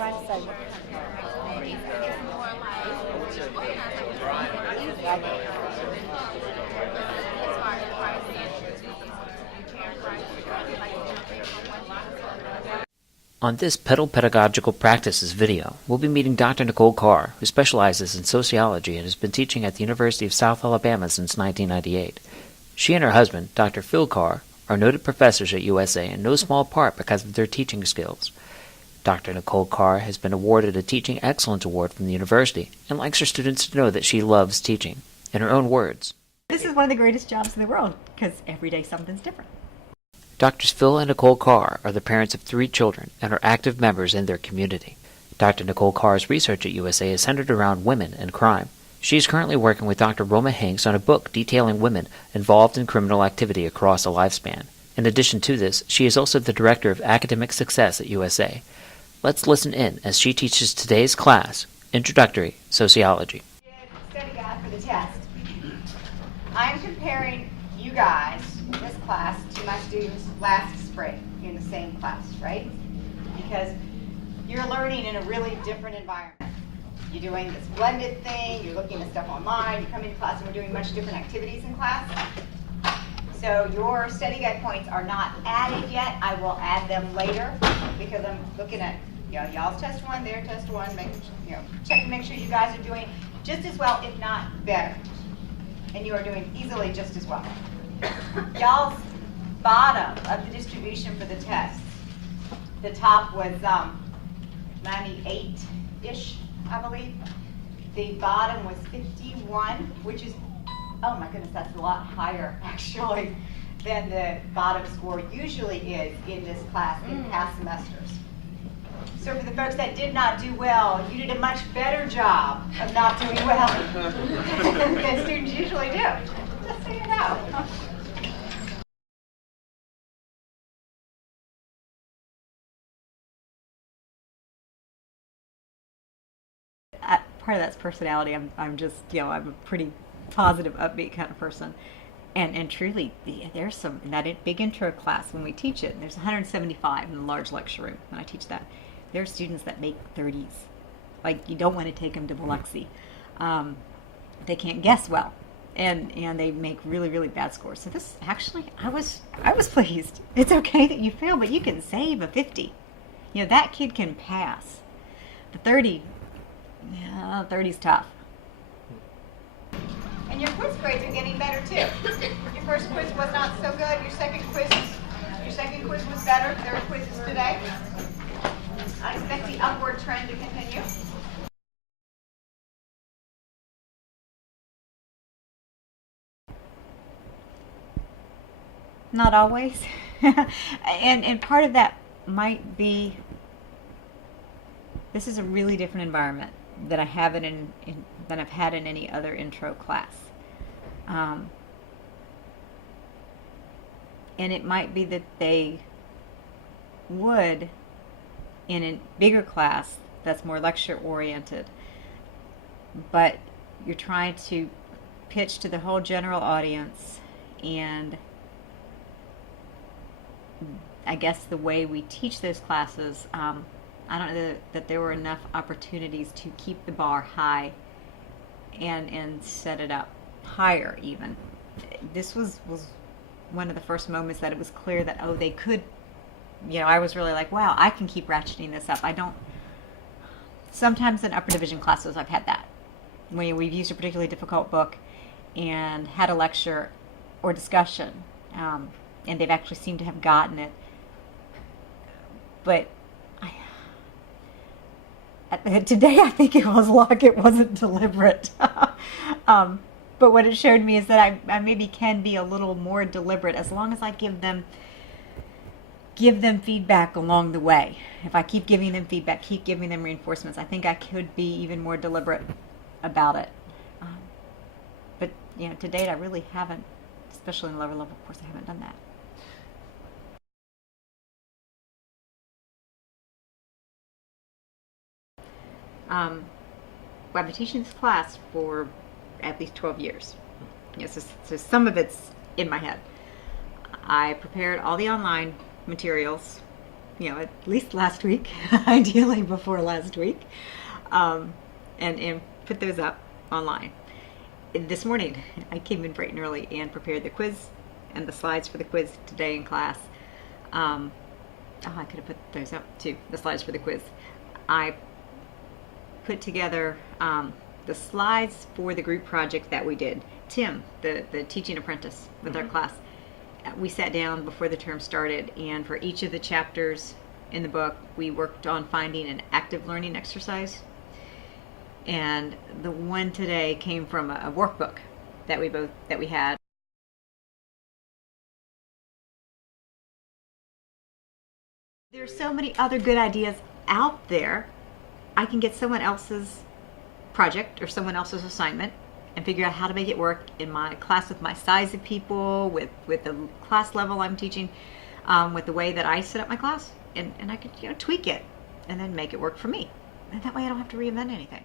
trying to say what On this PETAL Pedagogical Practices video, we'll be meeting Dr. Nicole Carr, who specializes in sociology and has been teaching at the University of South Alabama since 1998. She and her husband, Dr. Phil Carr, are noted professors at USA in no small part because of their teaching skills. Dr. Nicole Carr has been awarded a Teaching Excellence Award from the university and likes her students to know that she loves teaching. In her own words, "This is one of the greatest jobs in the world because every day something's different." Drs. Phil and Nicole Carr are the parents of 3 children and are active members in their community. Dr. Nicole Carr's research at USA is centered around women and crime. She is currently working with Dr. Roma Hanks on a book detailing women involved in criminal activity across a lifespan. In addition to this, she is also the Director of Academic Success at USA. Let's listen in as she teaches today's class, Introductory Sociology. Study guide for the test. I'm comparing you guys, this class, to my students last spring in the same class, right? Because you're learning in a really different environment. You're doing this blended thing, you're looking at stuff online, you come into class and we're doing much different activities in class. So your study guide points are not added yet. I will add them later because I'm looking at y'all's test 1, their test 1, check to make sure you guys are doing just as well, if not better. And you are doing easily just as well. Y'all's bottom of the distribution for the tests, the top was 98-ish, I believe. The bottom was 51, which is, oh my goodness, that's a lot higher actually than the bottom score usually is in this class in past semesters. So for the folks that did not do well, you did a much better job of not doing well than students usually do. Just so you know. Part of that's personality. I'm just, I'm a pretty positive, upbeat kind of person. And truly, there's some, in that big intro class, when we teach it, there's 175 in the large lecture room when I teach that. There are students that make 30s. Like, you don't want to take them to Biloxi. They can't guess well. And they make really, really bad scores. So this, actually, I was pleased. It's okay that you fail, but you can save a 50. That kid can pass. The 30, 30's tough. And your quiz grades are getting better too. Your first quiz was not so good. Your second quiz was better. There were quizzes today. I expect the upward trend to continue. Not always. and part of that might be, this is a really different environment that I haven't than I've had in any other intro class. And it might be that they would, in a bigger class that's more lecture oriented, but you're trying to pitch to the whole general audience, and I guess the way we teach those classes, I don't know that there were enough opportunities to keep the bar high and set it up higher even. This was one of the first moments that it was clear that, oh, they could, I was really like, wow, I can keep ratcheting this up. Sometimes in upper division classes I've had that. When we've used a particularly difficult book and had a lecture or discussion, and they've actually seemed to have gotten it. But today I think it was like it wasn't deliberate. But what it showed me is that I maybe can be a little more deliberate as long as I give them feedback along the way. If I keep giving them feedback, keep giving them reinforcements, I think I could be even more deliberate about it. But to date I really haven't, especially in the lower level course, I haven't done that. I've been teaching this class for at least 12 years. So some of it's in my head. I prepared all the online materials at least last week, ideally before last week, and put those up online. This morning, I came in bright and early and prepared the quiz and the slides for the quiz today in class. I could have put those up too, the slides for the quiz. I put together the slides for the group project that we did. Tim, the teaching apprentice with our class, we sat down before the term started, and for each of the chapters in the book, we worked on finding an active learning exercise. And the one today came from a workbook that we had. There's so many other good ideas out there. I can get someone else's project or someone else's assignment and figure out how to make it work in my class with my size of people, with the class level I'm teaching, with the way that I set up my class, and I could tweak it and then make it work for me. And that way I don't have to reinvent anything.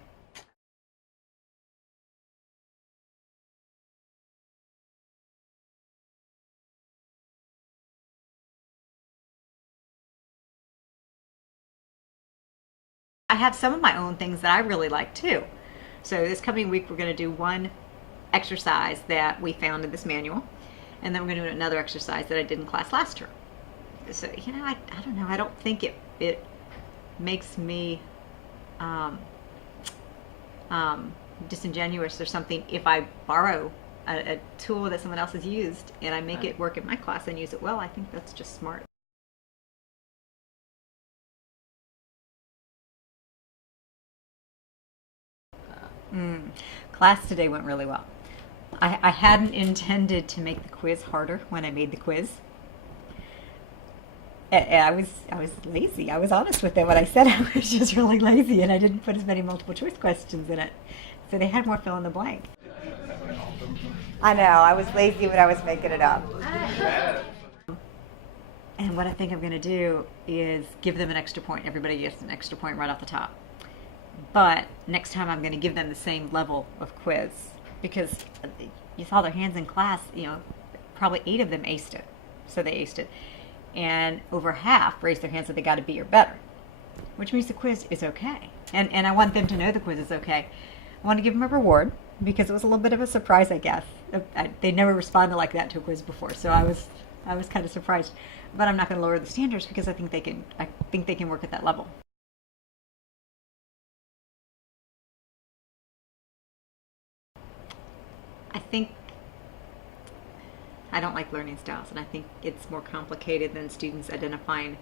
I have some of my own things that I really like too. So this coming week we're going to do one exercise that we found in this manual, and then we're going to do another exercise that I did in class last term. So I don't know. I don't think it makes me disingenuous or something if I borrow a tool that someone else has used and I make it work in my class and use it well. I think that's just smart. Class today went really well. I hadn't intended to make the quiz harder when I made the quiz. And I was lazy. I was honest with them when I said I was just really lazy, and I didn't put as many multiple choice questions in it. So they had more fill in the blank. I know, I was lazy when I was making it up. And what I think I'm going to do is give them an extra point. Everybody gets an extra point right off the top. But next time I'm going to give them the same level of quiz, because you saw their hands in class, probably 8 of them aced it. So they aced it. And over half raised their hands that they got a B or better, which means the quiz is okay. And I want them to know the quiz is okay. I want to give them a reward because it was a little bit of a surprise, I guess. They never responded like that to a quiz before, so I was kind of surprised. But I'm not going to lower the standards because I think they can work at that level. I don't like learning styles, and I think it's more complicated than students identifying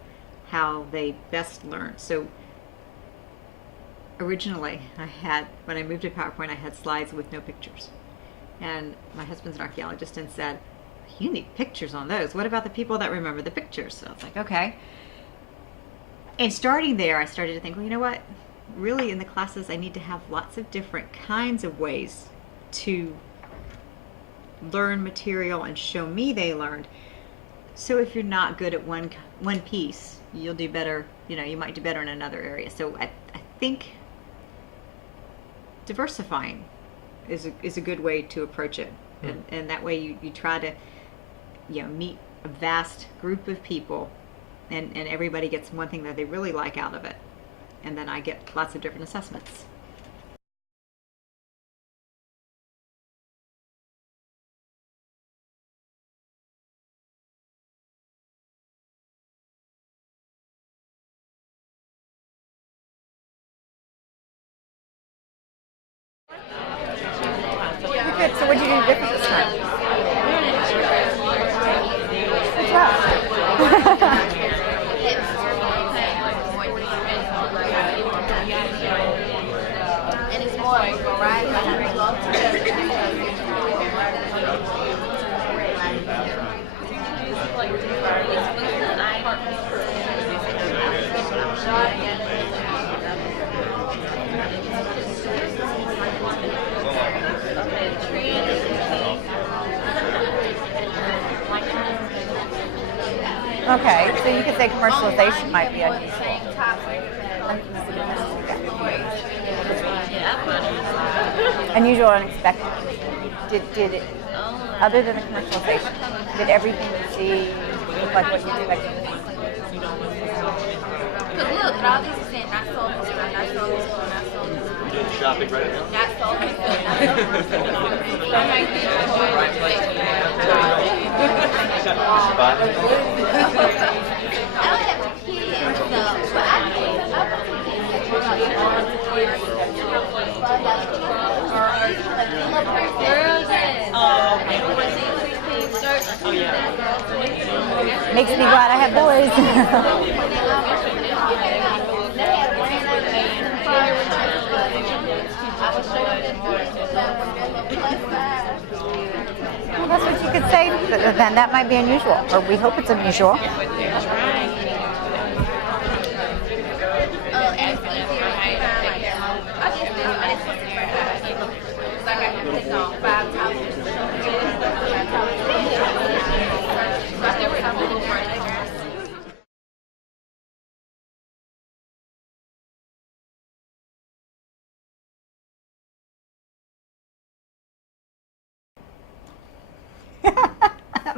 how they best learn. So originally, when I moved to PowerPoint, I had slides with no pictures. And my husband's an archaeologist and said, you need pictures on those. What about the people that remember the pictures? So I was like, okay. And starting there, I started to think, well, you know what? Really, in the classes, I need to have lots of different kinds of ways to learn material and show me they learned. So if you're not good at one piece, you'll do better, you might do better in another area. So I think diversifying is a good way to approach it. And that way you try to meet a vast group of people, and everybody gets one thing that they really like out of it. And then I get lots of different assessments. Good. So what did you do different this time? Good job. And it's more Okay, so you could say commercialization might be unusual. Unusual and unexpected. Did it, other than the commercialization, did everything you see look like what you expected? But all these are saying not sold in store, not sold in store, not sold in store. You're doing shopping right now? Not sold in store, not sold in store. I'm like, I don't have the kids, so but I think up to the kids that you're not Makes me glad I have boys. Well, that's what you could say. Then that might be unusual, or we hope it's unusual.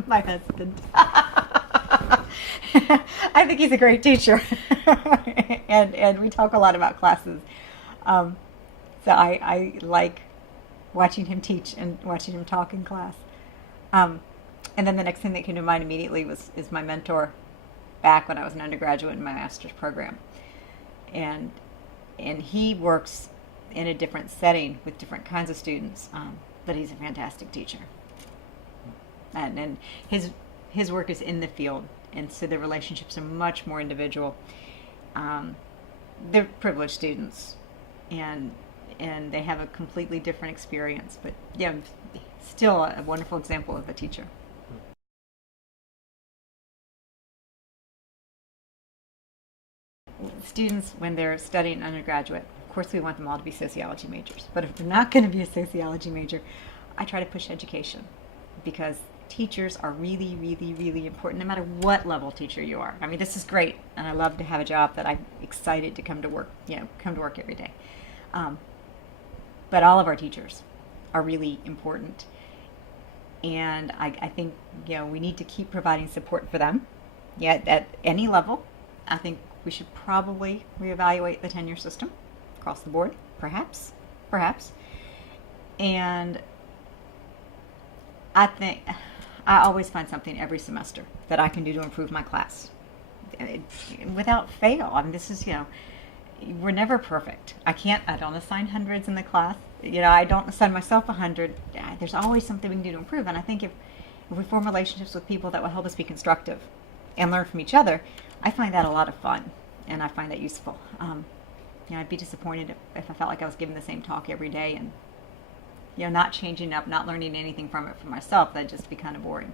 My husband. I think he's a great teacher, and we talk a lot about classes. So I like watching him teach and watching him talk in class. And then the next thing that came to mind immediately is my mentor back when I was an undergraduate in my master's program, and he works in a different setting with different kinds of students, but he's a fantastic teacher. And his work is in the field, and so the relationships are much more individual. They're privileged students, and they have a completely different experience. But yeah, still a wonderful example of a teacher. Students, when they're studying undergraduate, of course we want them all to be sociology majors. But if they're not going to be a sociology major, I try to push education, because teachers are really, really, really important, no matter what level teacher you are. I mean, this is great, and I love to have a job that I'm excited to come to work every day. But all of our teachers are really important, and I think we need to keep providing support for them. Yeah, at any level, I think we should probably reevaluate the tenure system across the board, perhaps, and I think I always find something every semester that I can do to improve my class without fail. I mean, this is, we're never perfect. I don't assign hundreds in the class. I don't assign myself 100. There's always something we can do to improve. And I think if we form relationships with people that will help us be constructive and learn from each other, I find that a lot of fun, and I find that useful. I'd be disappointed if I felt like I was giving the same talk every day and not changing up, not learning anything from it for myself. That'd just be kind of boring.